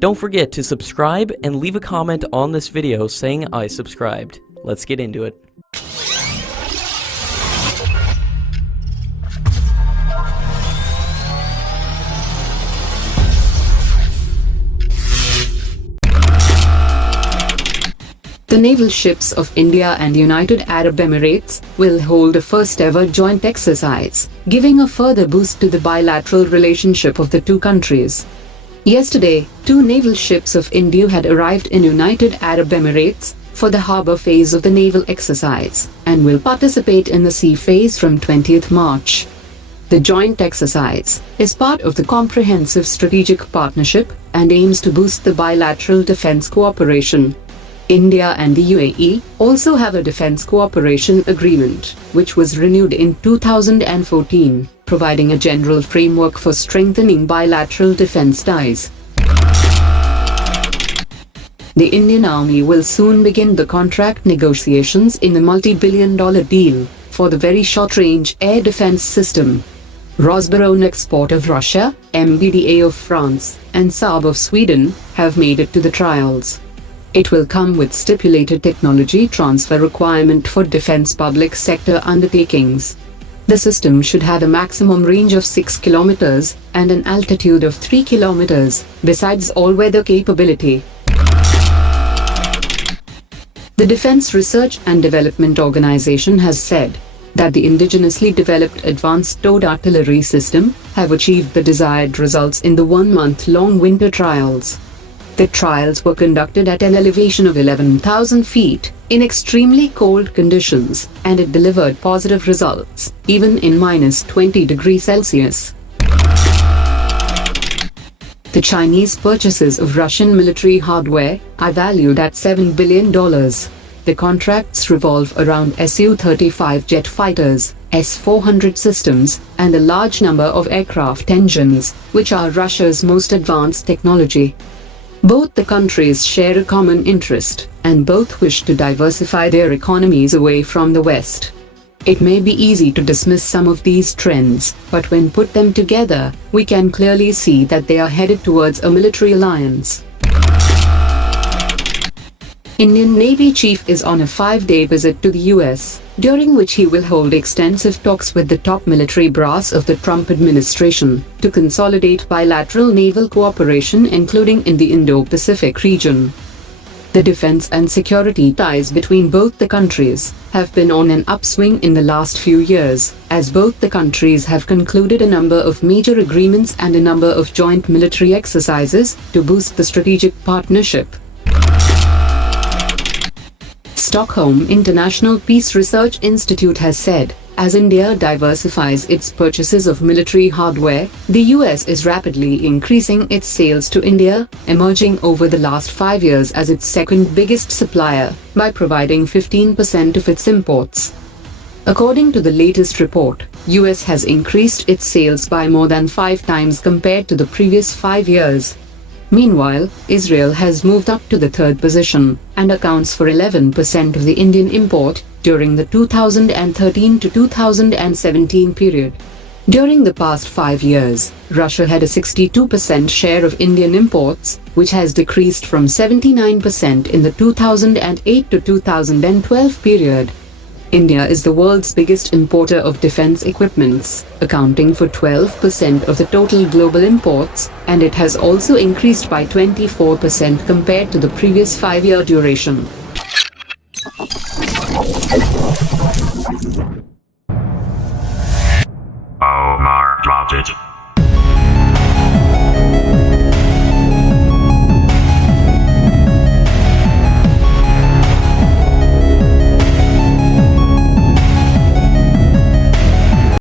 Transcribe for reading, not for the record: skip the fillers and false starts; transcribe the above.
Don't forget to subscribe and leave a comment on this video saying I subscribed. Let's get into it. The naval ships of India and United Arab Emirates will hold a first-ever joint exercise, giving a further boost to the bilateral relationship of the two countries. Yesterday, two naval ships of India had arrived in United Arab Emirates for the harbour phase of the naval exercise, and will participate in the sea phase from 20th March. The joint exercise is part of the comprehensive strategic partnership and aims to boost the bilateral defence cooperation. India and the UAE also have a defence cooperation agreement, which was renewed in 2014, providing a general framework for strengthening bilateral defence ties. The Indian Army will soon begin the contract negotiations in the multi-billion-dollar deal for the Very Short-Range Air Defence System. Rosbaronexport of Russia, MBDA of France, and Saab of Sweden have made it to the trials. It will come with stipulated technology transfer requirement for defense public sector undertakings. The system should have a maximum range of 6 kilometers and an altitude of 3 kilometers, besides all-weather capability. The Defense Research and Development Organization has said that the indigenously developed Advanced Towed Artillery System have achieved the desired results in the one-month-long winter trials. The trials were conducted at an elevation of 11,000 feet, in extremely cold conditions, and it delivered positive results, even in -20 degrees Celsius. The Chinese purchases of Russian military hardware are valued at $7 billion. The contracts revolve around Su-35 jet fighters, S-400 systems, and a large number of aircraft engines, which are Russia's most advanced technology. Both the countries share a common interest, and both wish to diversify their economies away from the West. It may be easy to dismiss some of these trends, but when put them together, we can clearly see that they are headed towards a military alliance. Indian Navy Chief is on a 5-day visit to the US, during which he will hold extensive talks with the top military brass of the Trump administration to consolidate bilateral naval cooperation, including in the Indo-Pacific region. The defense and security ties between both the countries have been on an upswing in the last few years, as both the countries have concluded a number of major agreements and a number of joint military exercises to boost the strategic partnership. Stockholm International Peace Research Institute has said, as India diversifies its purchases of military hardware, the US is rapidly increasing its sales to India, emerging over the last 5 years as its second biggest supplier, by providing 15% of its imports. According to the latest report, US has increased its sales by more than 5 times compared to the previous 5 years. Meanwhile, Israel has moved up to the third position and accounts for 11% of the Indian import during the 2013 to 2017 period. During the past 5 years, Russia had a 62% share of Indian imports, which has decreased from 79% in the 2008 to 2012 period. India is the world's biggest importer of defense equipments, accounting for 12% of the total global imports, and it has also increased by 24% compared to the previous 5-year duration.